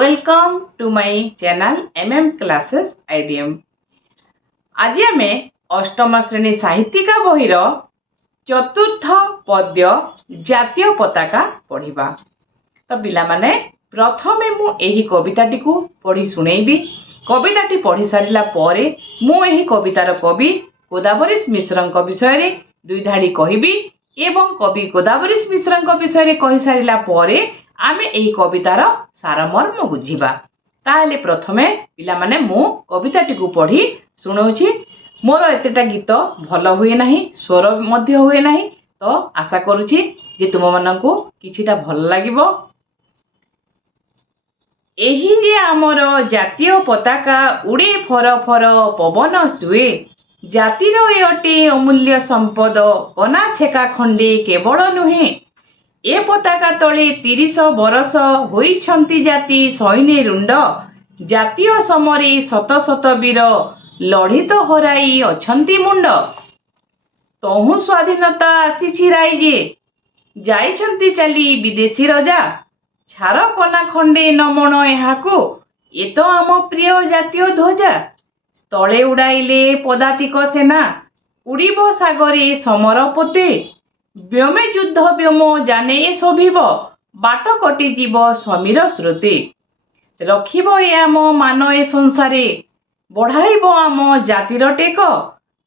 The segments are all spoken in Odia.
Welcome to my channel Classes IDM। आज आम अष्टम श्रेणी साहित्यिका बहिर चतुर्थ पद्य जातीय पताका पढ़ा। तो पिला माने प्रथमे मु एही कविताटी को पढ़ी सुनेबी। कविताटी पढ़ी सारिला परे मु एही कवितार कवि गोदावरीश मिश्रଙ୍କ विषय दुई धाड़ी कहबी एवं कवि गोदावरीश मिश्रଙ୍କ विषय कहि सारिला परे आमे एही कवितार सारमर्म बुझिबा। ताहले प्रथमे पिला माने मु कविताटी को पढ़ी सुनाउछि। मोर एतेटा गीत भल हुए नाही, स्वर मध्य हुए नाही, तो आशा करूछि जे तुम माननकु किछिटा भल लागिबो। एही जे आमर जातीय पताका उड़े फर फर पवन सुए, जातिर ए अटे अमूल्य संपद कना छेका खंडे केवल नुहे। ए पताका तले 30 बरस होइछंती जाति सैन्य रुंड, जातीय समरे शत शत वीर लढ़ित हराई अछंती मुंड। तहु स्वाधीनता आसीछि राइजे, जाइछंती चली विदेशी रजा, छार कना खंडे नमण एहाकु, ए तो आम प्रिय जातीय ध्वजा। तले उड़ाइले पदातिक सेना, उड़िब सागरे समर पोते, व्योमे युद्ध व्योम जाने ए शोभिब, बाट कटि जीव समीर स्रोते। रखिब ए आम मान ए संसारे, बढ़ाइब आम जातिर टेक,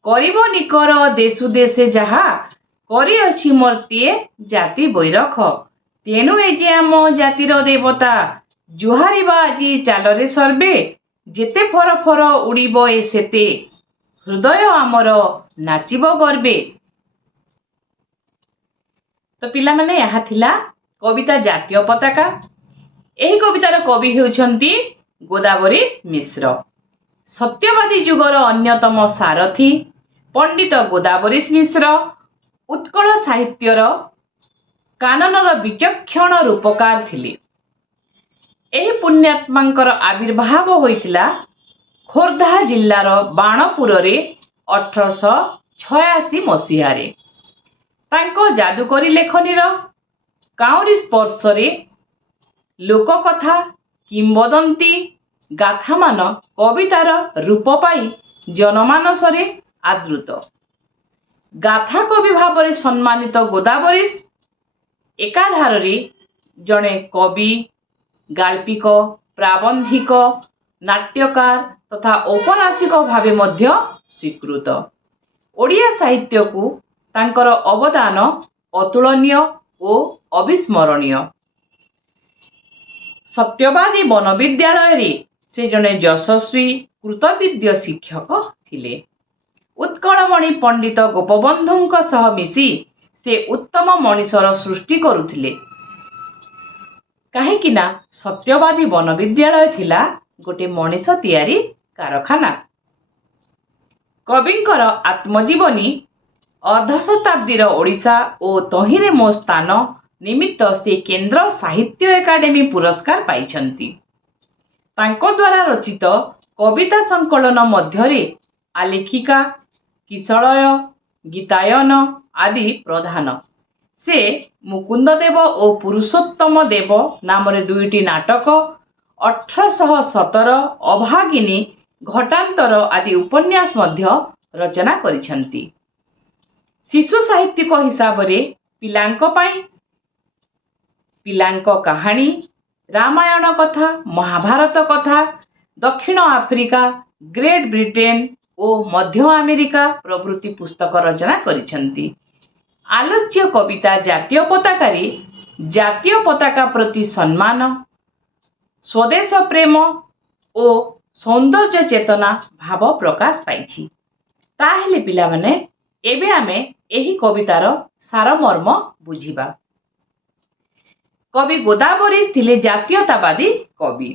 करिब निकर देशु देशे जाहा, करि अछि मर्त्ये जाति बैरख। तेणु ए जे आम जातिर देवता, जुहारिबा आजी चालरे सर्वे, जेते फर फर उड़िब ए सेते, हृदय आमर नाचिब गर्वे। तो पिला माने यहाँ थिला कविता जातीय पताका। एही कवितार कवि हेउछंती गोदावरीश मिश्र। सत्यवादी युगर अन्यतम सारथी पंडित गोदावरीश मिश्र उत्कल साहित्यर काननर विचक्षण रूपकार थिले। एही पुण्यात्मांकर आविर्भाव होइतिला खोर्धा जिल्लार बाणपुर रे 1886 मसीहारे। तांको जादुकरी लेखनीर काउरी स्पर्शरे लोककथा किंबदंती गाथामान कवितार रूप पाई जनमानसरे आदृत। गाथा कवि भावरे सम्मानित गोदावरीश एकाधारे जणे कवि, गाल्पिक, प्राबंधिक, नाट्यकार तथा औपन्यासिक भावे मध्य स्वीकृत। ओडिया साहित्य को तांकर अवदान अतुलनीय और अविस्मरणीय। सत्यवादी वन विद्यालय रे से जने यशस्वी कृतविद्य शिक्षक थिले। उत्कलमणि पंडित गोपबंधुंक सह मिसी से उत्तम मनीषर सृष्टि करुथिले। काहेकि ना सत्यवादी वन विद्यालय थिला गोटे मनीष तियारी कारखाना। कविंकर आत्मजीवनी अर्धशताब्दीर ओडिशा और तहिरे मो स्थान निमित्त से केंद्र साहित्य एकाडेमी पुरस्कार पाइछंती। तांको द्वारा रचित कविता संकलन मध्यरे आलेखिका, किशलय, गीतायन आदि प्रधान। से मुकुंद देव और पुरुषोत्तम देव नामरे दुईटी नाटक, 1817 अभागिनी, घटांतर आदि उपन्यास मध्य रचना करिछंती। शिशु साहित्यिक हिसाब रे पिलांको पाई पिलांको कहानी, रामायण कथा, महाभारत कथा, दक्षिण आफ्रिका, ग्रेट ब्रिटेन और मध्य अमेरिका प्रभृति पुस्तक रचना करिछंती। आलोच्य कविता जातीय पताकारे जातीय पताका प्रति सम्मान, स्वदेश प्रेम और सौंदर्य चेतना भाव प्रकाश पाइछि। ताहेले पिला माने एबे आमे एही कवितार सारमर्म बुझिबा। कवि गोदावरीश थिले जातीयतावादी कवि।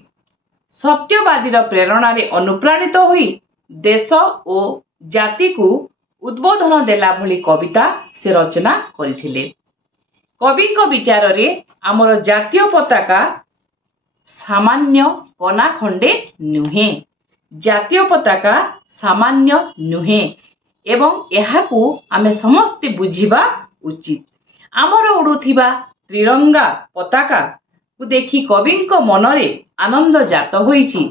सत्यवादीर प्रेरणा रे अनुप्राणित होई देश और जाति को उद्बोधन देला भली कविता से रचना करिथिले। कविंक विचार रे आमर जातीय पताका सामान्य कना खंडे नुहे। जातीय पताका सामान्य नुहे एवं एहाकू आमे समस्ते बुझिबा उचित। आमर उड़ुथिबा त्रिरंगा पताका को देखी कविंक मनरे ଆନନ୍ଦ ଜାତ ହୋଇଛି।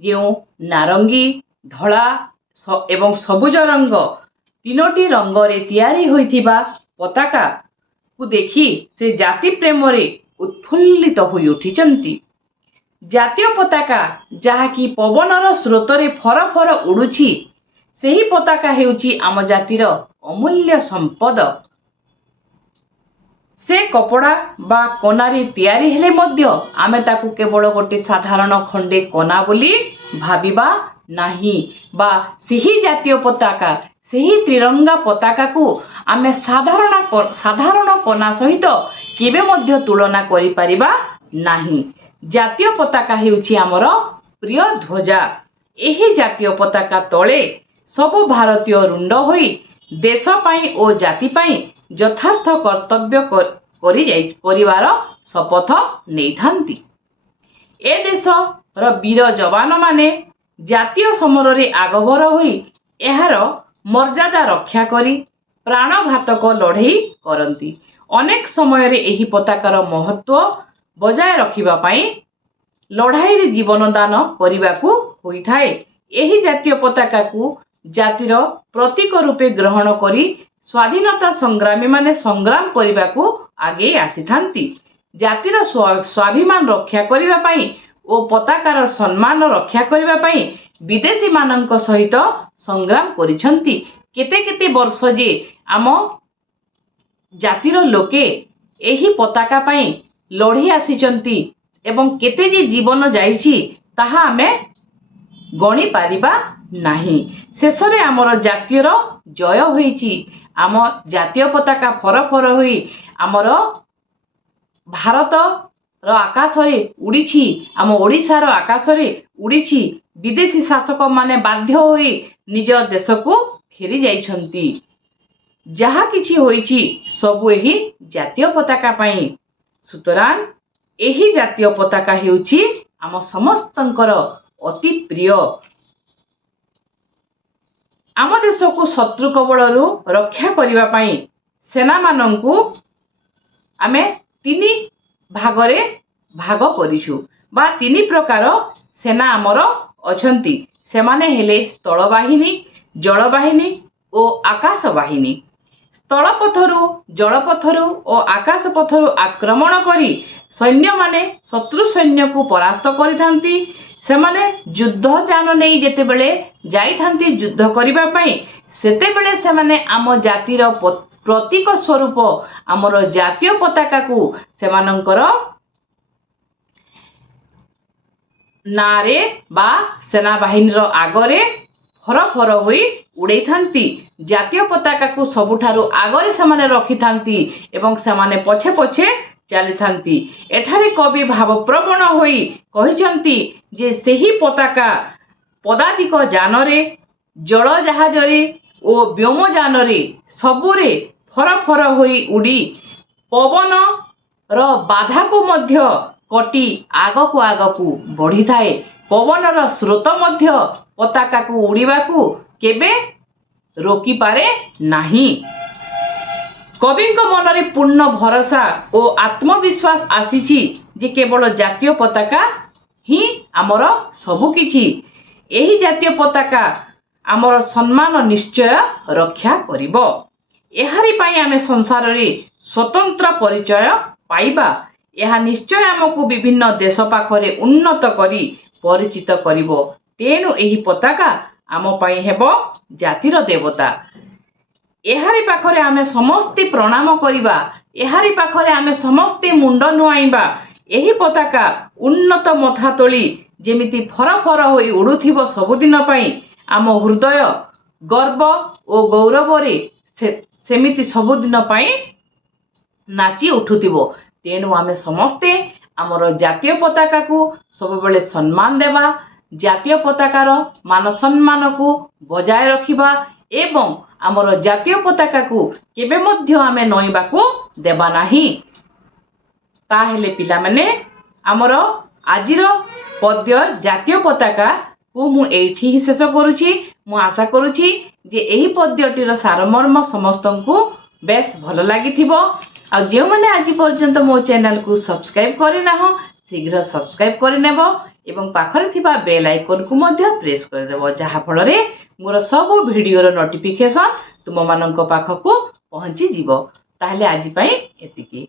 ଯେଉଁ ନାରଙ୍ଗୀ, ଧଳା ଏବଂ ସବୁଜ ରଙ୍ଗ ତିନୋଟି ରଙ୍ଗରେ ତିଆରି ହୋଇଥିବା ପତାକାକୁ ଦେଖି ସେ ଜାତି ପ୍ରେମରେ ଉତ୍ଫୁଲ୍ଲିତ ହୋଇ ଉଠିଛନ୍ତି। ଜାତୀୟ ପତାକା ଯାହାକି ପବନର ସ୍ରୋତରେ ଫର ଫର ଉଡୁଛି, ସେହି ପତାକା ହେଉଛି ଆମ ଜାତିର ଅମୂଲ୍ୟ ସମ୍ପଦ। ସେ କପଡ଼ା ବା କନାରେ ତିଆରି ହେଲେ ମଧ୍ୟ ଆମେ ତାକୁ କେବଳ ଗୋଟେ ସାଧାରଣ ଖଣ୍ଡେ କନା ବୋଲି ଭାବିବା ନାହିଁ ବା ସେହି ଜାତୀୟ ପତାକା, ସେହି ତ୍ରିରଙ୍ଗା ପତାକାକୁ ଆମେ ସାଧାରଣ କନା ସହିତ କେବେ ମଧ୍ୟ ତୁଳନା କରିପାରିବା ନାହିଁ। ଜାତୀୟ ପତାକା ହେଉଛି ଆମର ପ୍ରିୟ ଧ୍ୱଜା। ଏହି ଜାତୀୟ ପତାକା ତଳେ ସବୁ ଭାରତୀୟ ରୁଣ୍ଡ ହୋଇ ଦେଶ ପାଇଁ ଓ ଜାତି ପାଇଁ ଯଥାର୍ଥ କର୍ତ୍ତବ୍ୟ କରିବାର ଶପଥ ନେଇଥାନ୍ତି। ଏ ଦେଶର ବୀର ଯବାନମାନେ ଜାତୀୟ ସମରରେ ଆଗଭର ହୋଇ ଏହାର ମର୍ଯ୍ୟାଦା ରକ୍ଷା କରି ପ୍ରାଣଘାତକ ଲଢ଼େଇ କରନ୍ତି। ଅନେକ ସମୟରେ ଏହି ପତାକାର ମହତ୍ତ୍ୱ ବଜାୟ ରଖିବା ପାଇଁ ଲଢ଼ାଇରେ ଜୀବନ ଦାନ କରିବାକୁ ହୋଇଥାଏ। ଏହି ଜାତୀୟ ପତାକାକୁ ଜାତିର ପ୍ରତୀକ ରୂପେ ଗ୍ରହଣ କରି ସ୍ୱାଧୀନତା ସଂଗ୍ରାମୀମାନେ ସଂଗ୍ରାମ କରିବାକୁ ଆଗେଇ ଆସିଥାନ୍ତି। ଜାତିର ସ୍ୱାଭିମାନ ରକ୍ଷା କରିବା ପାଇଁ ଓ ପତାକାର ସମ୍ମାନ ରକ୍ଷା କରିବା ପାଇଁ ବିଦେଶୀମାନଙ୍କ ସହିତ ସଂଗ୍ରାମ କରିଛନ୍ତି। କେତେ କେତେ ବର୍ଷ ଯେ ଆମ ଜାତିର ଲୋକେ ଏହି ପତାକା ପାଇଁ ଲଢ଼ି ଆସିଛନ୍ତି ଏବଂ କେତେ ଯେ ଜୀବନ ଯାଇଛି ତାହା ଆମେ ଗଣିପାରିବା ନାହିଁ। ଶେଷରେ ଆମର ଜାତୀୟର ଜୟ ହୋଇଛି। ଆମ ଜାତୀୟ ପତାକା ଫର ଫର ହୋଇ ଆମର ଭାରତର ଆକାଶରେ ଉଡ଼ିଛି, ଆମ ଓଡ଼ିଶାର ଆକାଶରେ ଉଡ଼ିଛି। ବିଦେଶୀ ଶାସକମାନେ ବାଧ୍ୟ ହୋଇ ନିଜ ଦେଶକୁ ଫେରି ଯାଇଛନ୍ତି। ଯାହା କିଛି ହୋଇଛି ସବୁ ଏହି ଜାତୀୟ ପତାକା ପାଇଁ। ସୁତରାଂ ଏହି ଜାତୀୟ ପତାକା ହେଉଛି ଆମ ସମସ୍ତଙ୍କର ଅତି ପ୍ରିୟ। ଆମ ଦେଶକୁ ଶତ୍ରୁ କବଳରୁ ରକ୍ଷା କରିବା ପାଇଁ ସେନାମାନଙ୍କୁ ଆମେ ତିନି ଭାଗରେ ଭାଗ କରିଛୁ ବା ତିନି ପ୍ରକାର ସେନା ଆମର ଅଛନ୍ତି। ସେମାନେ ହେଲେ ସ୍ଥଳବାହିନୀ, ଜଳବାହିନୀ ଓ ଆକାଶ ବାହିନୀ। ସ୍ଥଳପଥରୁ, ଜଳପଥରୁ ଓ ଆକାଶ ପଥରୁ ଆକ୍ରମଣ କରି ସୈନ୍ୟମାନେ ଶତ୍ରୁ ସୈନ୍ୟକୁ ପରାସ୍ତ କରିଥାନ୍ତି। ସେମାନେ ଯୁଦ୍ଧଯାନ ନେଇ ଯେତେବେଳେ ଯାଇଥାନ୍ତି ଯୁଦ୍ଧ କରିବା ପାଇଁ, ସେତେବେଳେ ସେମାନେ ଆମ ଜାତିର ପ୍ରତୀକ ସ୍ୱରୂପ ଆମର ଜାତୀୟ ପତାକାକୁ ସେମାନଙ୍କର ନାଁରେ ବା ସେନାବାହିନୀର ଆଗରେ ଫର ଫର ହୋଇ ଉଡ଼େଇଥାନ୍ତି। ଜାତୀୟ ପତାକାକୁ ସବୁଠାରୁ ଆଗରେ ସେମାନେ ରଖିଥାନ୍ତି ଏବଂ ସେମାନେ ପଛେ ପଛେ ଚାଲିଥାନ୍ତି। ଏଠାରେ କବି ଭାବପ୍ରବଣ ହୋଇ କହିଛନ୍ତି ଯେ ସେହି ପତାକା ପଦାତିକ ଯାନରେ, ଜଳ ଜାହାଜରେ ଓ ବ୍ୟୋମଯାନରେ ସବୁରେ ଫର ଫର ହୋଇ ଉଡ଼ି ପବନର ବାଧାକୁ ମଧ୍ୟ କଟି ଆଗକୁ ଆଗକୁ ବଢ଼ିଥାଏ। ପବନର ସ୍ରୋତ ମଧ୍ୟ ପତାକାକୁ ଉଡ଼ିବାକୁ କେବେ ରୋକିପାରେ ନାହିଁ। କବିଙ୍କ ମନରେ ପୂର୍ଣ୍ଣ ଭରସା ଓ ଆତ୍ମବିଶ୍ୱାସ ଆସିଛି ଯେ କେବଳ ଜାତୀୟ ପତାକା ହିଁ ଆମର ସବୁକିଛି। ଏହି ଜାତୀୟ ପତାକା ଆମର ସମ୍ମାନ ନିଶ୍ଚୟ ରକ୍ଷା କରିବ। ଏହାରି ପାଇଁ ଆମେ ସଂସାରରେ ସ୍ୱତନ୍ତ୍ର ପରିଚୟ ପାଇବା। ଏହା ନିଶ୍ଚୟ ଆମକୁ ବିଭିନ୍ନ ଦେଶ ପାଖରେ ଉନ୍ନତ କରି ପରିଚିତ କରିବ। ତେଣୁ ଏହି ପତାକା ଆମ ପାଇଁ ହେବ ଜାତିର ଦେବତା। ଏହାରି ପାଖରେ ଆମେ ସମସ୍ତେ ପ୍ରଣାମ କରିବା। ଏହାରି ପାଖରେ ଆମେ ସମସ୍ତେ ମୁଣ୍ଡ ନୁଆଁଇବା। ଏହି ପତାକା ଉନ୍ନତ ମଥା ତୋଳି ଯେମିତି ଫର ଫର ହୋଇ ଉଡ଼ୁଥିବ ସବୁଦିନ ପାଇଁ, ଆମ ହୃଦୟ ଗର୍ବ ଓ ଗୌରବରେ ସେମିତି ସବୁଦିନ ପାଇଁ ନାଚି ଉଠୁଥିବ। ତେଣୁ ଆମେ ସମସ୍ତେ ଆମର ଜାତୀୟ ପତାକାକୁ ସବୁବେଳେ ସମ୍ମାନ ଦେବା, ଜାତୀୟ ପତାକାର ମାନ ସମ୍ମାନକୁ ବଜାୟ ରଖିବା ଏବଂ ଆମର ଜାତୀୟ ପତାକାକୁ କେବେ ମଧ୍ୟ ଆମେ ନଇବାକୁ ଦେବା ନାହିଁ। ତାହେଲେ ପିଲାମାନେ, ଆମର ଆଜିର ପଦ୍ୟ ଜାତୀୟ ପତାକାକୁ ମୁଁ ଏଇଠି ହିଁ ଶେଷ କରୁଛି। ମୁଁ ଆଶା କରୁଛି ଯେ ଏହି ପଦ୍ୟଟିର ସାରମର୍ମ ସମସ୍ତଙ୍କୁ ବେଶ ଭଲ ଲାଗିଥିବ। ଆଉ ଯେଉଁମାନେ ଆଜି ପର୍ଯ୍ୟନ୍ତ ମୋ ଚ୍ୟାନେଲକୁ ସବସ୍କ୍ରାଇବ୍ କରିନାହଁ, ଶୀଘ୍ର ସବସ୍କ୍ରାଇବ୍ କରିନେବ ଏବଂ ପାଖରେ ଥିବା ବେଲ୍ ଆଇକନ୍କୁ ମଧ୍ୟ ପ୍ରେସ୍ କରିଦେବ, ଯାହାଫଳରେ ମୋର ସବୁ ଭିଡ଼ିଓର ନୋଟିଫିକେସନ୍ ତୁମମାନଙ୍କ ପାଖକୁ ପହଞ୍ଚିଯିବ। ତାହେଲେ ଆଜି ପାଇଁ ଏତିକି।